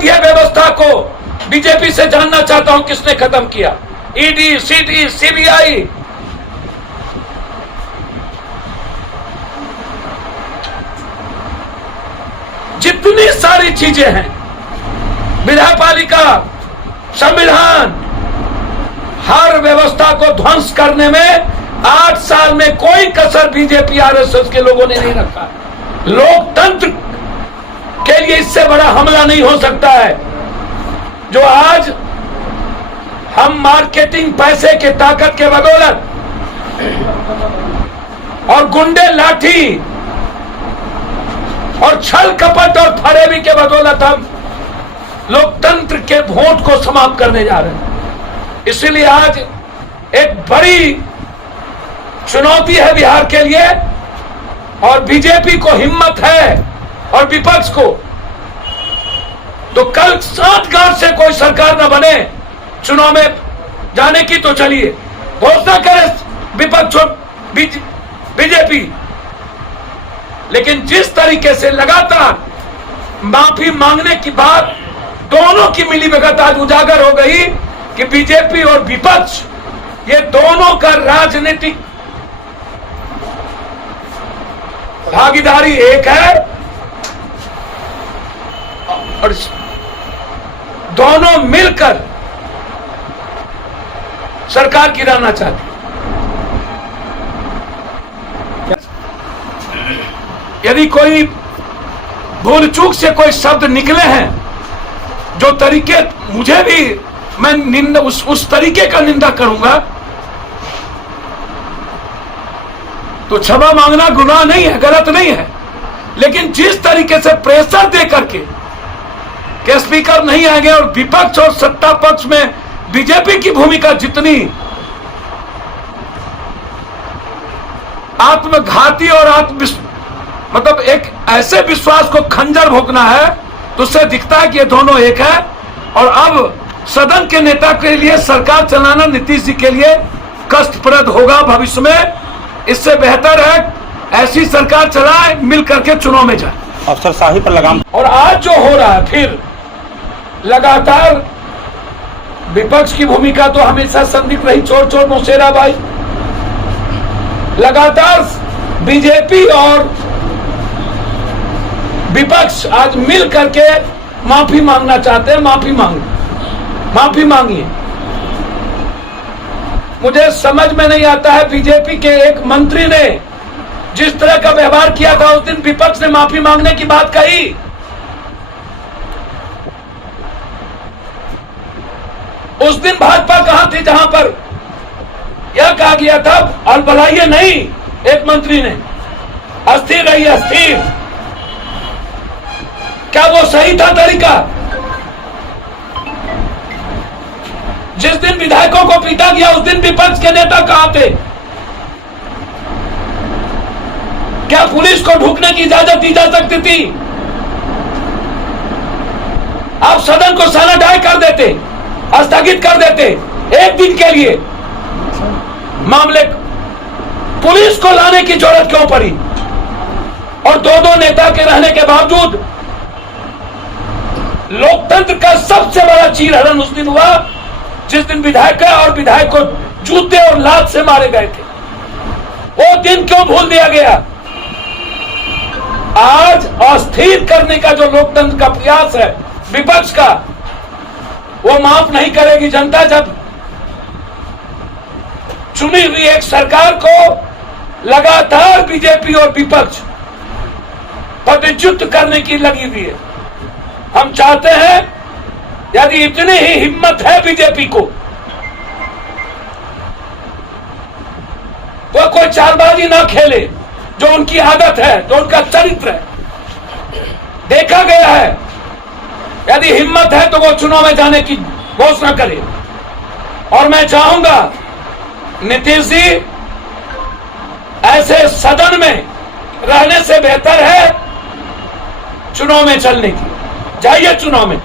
संसदीय व्यवस्था को बीजेपी से जानना चाहता हूं किसने खत्म किया। ईडी, सीडी, सीबीआई, जितनी सारी चीजें हैं, विधायपालिका, संविधान, हर व्यवस्था को ध्वंस करने में 8 साल में कोई कसर बीजेपी आरएसएस के लोगों ने नहीं रखा। लोकतंत्र के लिए इससे बड़ा हमला नहीं हो सकता है। जो आज हम मार्केटिंग पैसे के ताकत के बदौलत और गुंडे लाठी और छल कपट और फरेबी के बदौलत हम लोकतंत्र के वोट को समाप्त करने जा रहे हैं। इसीलिए आज एक बड़ी चुनौती है बिहार के लिए, और बीजेपी को हिम्मत है और विपक्ष को, तो कल साठगांठ से कोई सरकार न बने चुनाव में जाने की, तो चलिए घोषणा करे विपक्ष और बीजेपी। लेकिन जिस तरीके से लगातार माफी मांगने की बात, दोनों की मिलीभगत आज उजागर हो गई कि बीजेपी और विपक्ष ये दोनों का राजनीतिक भागीदारी एक है और दोनों मिलकर सरकार गिराना चाहती है। यदि कोई भूल चूक से कोई शब्द निकले हैं जो तरीके, मुझे भी, मैं निंदा उस तरीके का निंदा करूंगा, तो क्षमा मांगना गुनाह नहीं है, गलत नहीं है। लेकिन जिस तरीके से प्रेशर दे करके कि स्पीकर नहीं आएंगे और विपक्ष और सत्ता पक्ष में बीजेपी की भूमिका जितनी आत्मघाती और मतलब एक ऐसे विश्वास को खंजर भोंकना है, तो उससे दिखता है कि ये दोनों एक है। और अब सदन के नेता के लिए सरकार चलाना नीतीश जी के लिए कष्टप्रद होगा भविष्य में। इससे बेहतर है ऐसी सरकार चलाए, मिल करके चुनाव में जाए, अफसरशाही पर लगाम। और आज जो हो रहा है, फिर लगातार विपक्ष की भूमिका तो हमेशा संदिग्ध रही, चोर चोर मौसेरा भाई। लगातार बीजेपी और विपक्ष आज मिल करके माफी मांगना चाहते हैं। माफी मांगिए। मुझे समझ में नहीं आता है, बीजेपी के एक मंत्री ने जिस तरह का व्यवहार किया था, उस दिन विपक्ष ने माफी मांगने की बात कही। उस दिन भाजपा कहां थी जहां पर यह कहा गया था, और बुलाइए नहीं, एक मंत्री ने, अस्थिर रही, अस्थिर। क्या वो सही था तरीका? जिस दिन विधायकों को पीटा गया, उस दिन विपक्ष के नेता कहां थे? क्या पुलिस को ढुकने की इजाजत दी जा सकती थी? आप सदन को सैनिटाइज कर देते, स्थगित कर देते एक दिन के लिए। मामले पुलिस को लाने की जरूरत क्यों पड़ी? और दो नेता के रहने के बावजूद लोकतंत्र का सबसे बड़ा चीरहरण उस दिन हुआ जिस दिन विधायक और विधायक को जूते और लात से मारे गए थे। वो दिन क्यों भूल दिया गया? आज अस्थिर करने का जो लोकतंत्र का प्रयास है विपक्ष का, वो माफ नहीं करेगी जनता। जब चुनी हुई एक सरकार को लगातार बीजेपी और विपक्ष पदच्युत करने की लगी हुई है। हम चाहते हैं, यदि इतनी ही हिम्मत है बीजेपी को, तो कोई चालबाजी ना खेले, जो उनकी आदत है, जो उनका चरित्र है, देखा गया है। यदि हिम्मत है तो वो चुनाव में जाने की घोषणा करे। और मैं चाहूंगा नीतीश जी, ऐसे सदन में रहने से बेहतर है चुनाव में चलने की। जाइए चुनाव में।